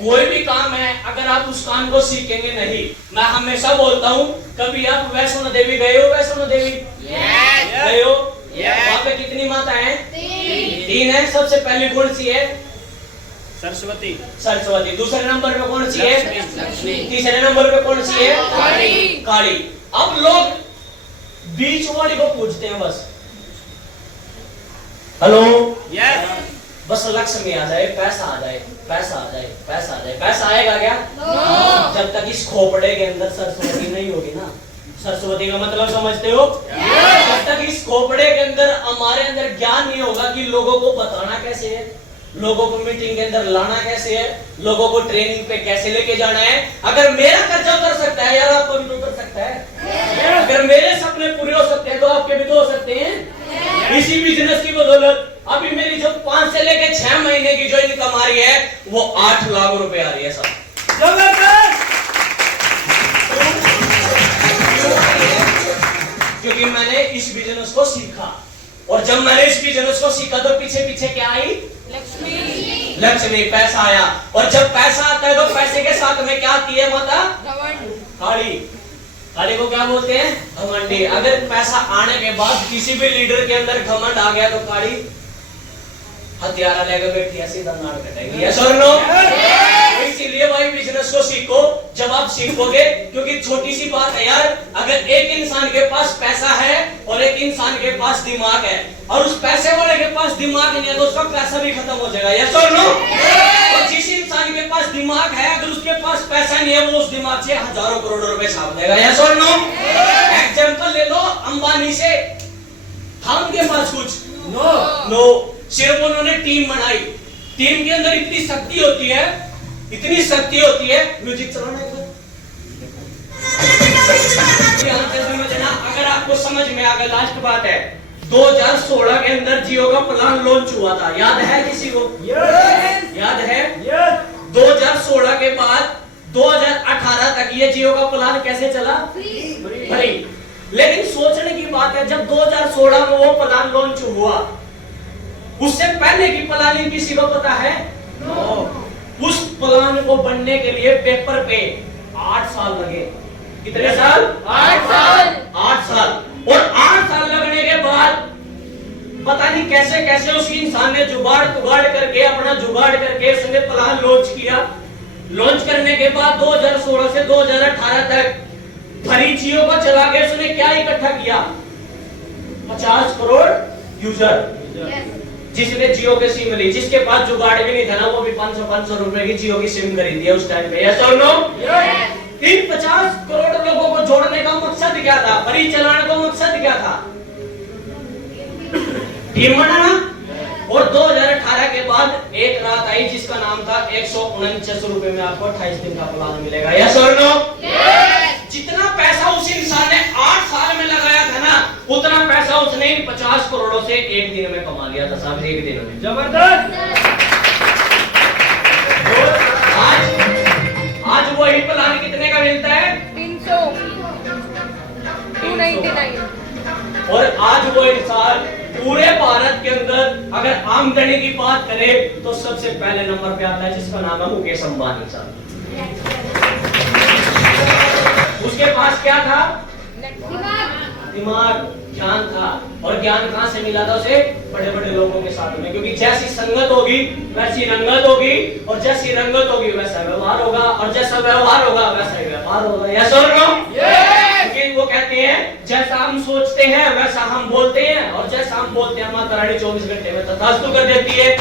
कोई भी काम है, अगर आप उस काम को सीखेंगे नहीं, मैं हमेशा बोलता हूँ, कभी आप वैष्णो देवी गए हो? वैष्णो देवी गए हो? वहाँ पे कितनी माता है? तीन है। सबसे पहली कौन सी है? सरस्वती। सरस्वती। दूसरे नंबर पे कौन सी है? तीसरे नंबर पे कौन सी है? काली। अब लोग बीच वाली को पूछते हैं बस। हेलो, बस लक्ष्मी आ जाए, पैसा आ जाए, पैसा आ जाए, पैसा आ जाए। पैसा आएगा क्या? जब तक इस खोपड़े के अंदर सरस्वती नहीं होगी ना। सरस्वती का मतलब समझते हो? जब तक इस खोपड़े के अंदर हमारे अंदर ज्ञान नहीं होगा कि लोगों को बताना कैसे है, लोगों को मीटिंग के अंदर लाना कैसे है, लोगों को ट्रेनिंग पे कैसे लेके जाना है। अगर मेरा कर्जा उतर सकता है यार, आपको भी तो उतर सकता है। अगर मेरे सपने पूरे हो सकते हैं तो आपके भी तो हो सकते हैं। इसी बिजनेस की बदौलत अभी मेरी जो 5 से लेके 6 महीने की जो इनकम आ रही है वो 8 लाख रुपए आ रही है साहब। क्योंकि मैंने इस बिजनेस को सीखा, और जब मैंने इस बिजनेस को सीखा तो पीछे पीछे क्या आई? लक्ष्मी। लक्ष्मी, पैसा आया। और जब पैसा आता है तो पैसे के साथ में क्या आती है माता? काली। काली को क्या बोलते हैं? घमंडी। अगर पैसा आने के बाद किसी भी लीडर के अंदर घमंड आ गया तो काली हथियारा लेकर बैठी है, सीधा नाड़ कटेगी। यस और नो? इसीलिए भाई बिजनेस को सीखो जब आप सीखोगे, क्योंकि छोटी सी बात है यार, अगर एक इंसान के पास पैसा है और एक इंसान के पास दिमाग है, और उस पैसे वाले के पास दिमाग नहीं है तो उसका पैसा भी खत्म हो जाएगा। यस और नो? और जिस इंसान के पास दिमाग है, अगर उसके पास पैसा नहीं है, वो उस दिमाग से हजारों करोड़ों रुपए छाप देगा। यस और नो? एग्जाम्पल ले लो अंबानी से, था उनके पास कुछ? नो। सिर्फ उन्होंने टीम बनाई। टीम के अंदर इतनी शक्ति होती है, इतनी शक्ति होती है। म्यूजिक चलाना है अगर आपको समझ में आ गया। लास्ट बात है, 2016 के अंदर जियो का प्लान लॉन्च हुआ था, याद है किसी को? याद है? 2016 के बाद 2018 तक ये जियो का प्लान कैसे चला? फ्री। लेकिन सोचने की बात है, जब 2016 में वो प्लान लॉन्च हुआ, उससे पहले की प्लानिंग किसी को पता है? उस प्लान को बनने के लिए पेपर पे 8 साल लगे। कितने साल? 8 साल। 8 साल। और 8 साल लगने के बाद पता नहीं कैसे कैसे उस इंसान ने जुगाड़ करके, अपना जुगाड़ करके उसने प्लान लॉन्च किया। लॉन्च करने के बाद 2016 से 2018 तक फ्री जियो को चला के उसने क्या इकट्ठा किया? 50 करोड़ यूजर। जिसने जियो के सिम ली, जिसके पास जुगाड़ भी नहीं था ना, वो भी 500 रुपए की जियो की सिम खरीदी है उस टाइम पे। यस और नो? इन 50 करोड़ लोगों को जोड़ने का मकसद क्या था? फ्री चलाने का मकसद क्या था? टीम बनाना। और 2018 के बाद एक रात आई जिसका नाम था 149 रुपए में आपको 28 दिन का प्लान मिलेगा। यस और नो? जितना पैसा उस इंसान ने 8 साल में लगाया था ना, उतना पैसा उसने 50 करोड़ों से एक दिन में कमा लिया था साहब, एक दिन में। जबरदस्त। आज वही प्लान कितने का मिलता है? 299। और आज वो इंसान पूरे भारत के अंदर अगर आमदनी की बात करें तो सबसे पहले नंबर पे आता है, जिसका नाम है मुकेश अंबानी साहब। उसके पास क्या था? दिमाग, ज्ञान था। और ज्ञान कहां से मिला था उसे? बड़े बड़े लोगों के साथ में। क्योंकि जैसी संगत होगी वैसी रंगत होगी, और जैसी रंगत होगी वैसा व्यवहार होगा, और जैसा व्यवहार होगा वैसा ही व्यापार होगा। यस और नो? क्योंकि वो कहते हैं जैसा हम सोचते हैं वैसा हम बोलते हैं, और जैसा हम बोलते हैं माता रानी 24 घंटे में तथास्तु कर देती है।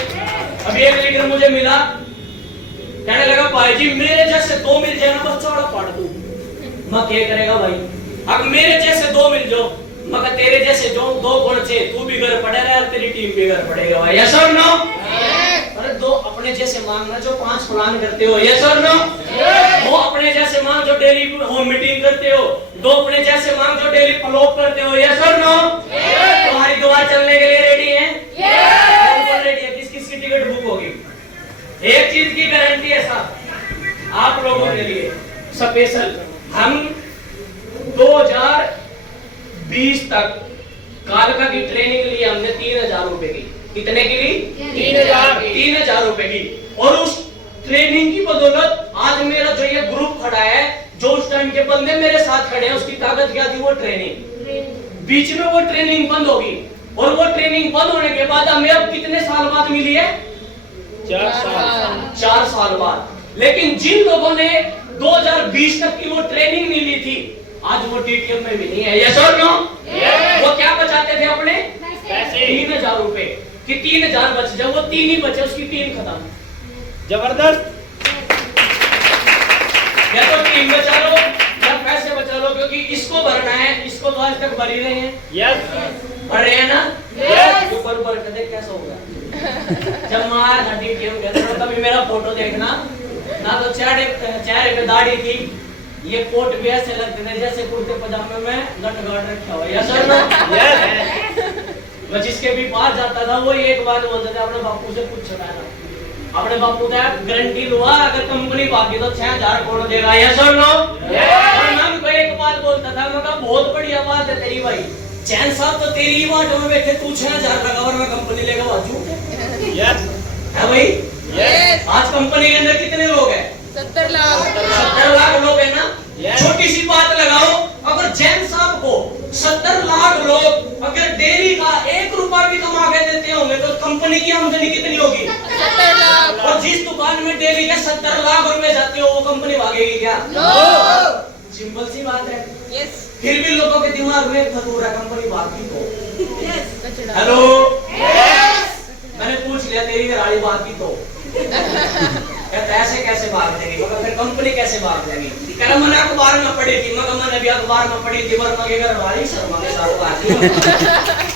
अभी एक लीडर मुझे मिला, कहने लगा भाई जी मेरे जैसे 2 मिल जाए ना बस चौड़ा पाड़ दूं। मैं क्या करेगा भाई? अब मेरे जैसे 2 मिल जाओ, मगर तेरे जैसे जो 2 गुण से तू भी घर पड़ेगा और तेरी टीम भी घर पड़ेगा भाई। यस और नो? अरे 2 अपने जैसे मांगना जो 5 प्लान करते हो। यस और नो? 2 अपने जैसे मांग जो डेली होम मीटिंग करते हो। 2 अपने जैसे मांग जो डेली फ्लॉप करते हो। यस और नो? तुम्हारी दुआ चलने के लिए रेडी है? कौन रेडी है? किस किस की टिकट बुक होगी? एक चीज की गारंटी है साहब आप लोगों के लिए स्पेशल, हम 2020 तक कालका की ट्रेनिंग ली हमने 3000 रुपए की। कितने की ली? 3000 रुपए की। और उस ट्रेनिंग की बदौलत आज मेरा जो ये ग्रुप खड़ा है, जो उस टाइम के बंदे मेरे साथ खड़े हैं, उसकी ताकत क्या थी? वो ट्रेनिंग। बीच में वो ट्रेनिंग बंद होगी, और वो ट्रेनिंग बंद होने के बाद हमें अब कितने साल बाद मिली है? 4 साल। 4 साल बाद। लेकिन जिन लोगों ने 2020 तक की वो ट्रेनिंग नहीं ली थी, आज वो टीटीएम में भी नहीं है। यस और नो? वो क्या बचाते थे अपने? पैसे। 3000 रुपए कि 3000 बच, जब वो 3 ही बचे उसकी टीम खत्म। जबरदस्त। या तो टीम बचा लो या पैसे बचा लो, क्योंकि इसको भरना है, इसको तो आज तक भर ही रहे हैं। यस। भर रहे हैं ना? Yes. ऊपर ऊपर कर दे, कैसा होगा? जब मार हड्डी टीम के तो कभी मेरा फोटो देखना ना, तो चेहरे पे दाढ़ी थी, ये कोट भी ऐसे लगते थे जैसे कुर्ते पजामे में लटगाड़ रखा हुआ। यस और नो? यस। मैं जिसके भी पास जाता था वो एक बात बोलते थे, अपने बापू से पूछ छुड़ाना। अपने बापू का गारंटी लुआ, अगर कंपनी भागी तो 6000 कौन देगा? यस और नो? और मैं उनको एक बात बोलता था, मैं कहा बहुत बढ़िया बात है तेरी भाई, चैन साहब तो तेरी ही बात में बैठे, तू 6000 लगा और मैं कंपनी लेकर भाजू। यस। है भाई? यस। आज कंपनी के अंदर कितने लोग हैं? 70 लाख। 70 लाख लोग है ना? Yes. छोटी सी बात लगाओ, अगर जैन साहब को 70 लाख लोग अगर डेयरी का 1 रुपया भी कमा के देते होंगे तो कंपनी की आमदनी कितनी होगी? 70 लाख। और जिस दुकान में डेयरी के 70 लाख रुपए जाते हो, वो कंपनी भागेगी क्या? नो। सिंपल सी बात है। यस। फिर भी लोगों के दिमाग में एक फतूर है, कंपनी भागी तो। कचड़ा। Hello, yes. मैंने पूछ लिया तेरी गाड़ी भागी तो कहता ऐसे कैसे भाग देगी? मगर फिर कंपनी कैसे भाग देगी? कह रहा मैंने अखबार में पढ़ी थी, मगर मैंने भी अखबार में पढ़ी थी, वर्मा के घर वाली शर्मा के साथ भागी।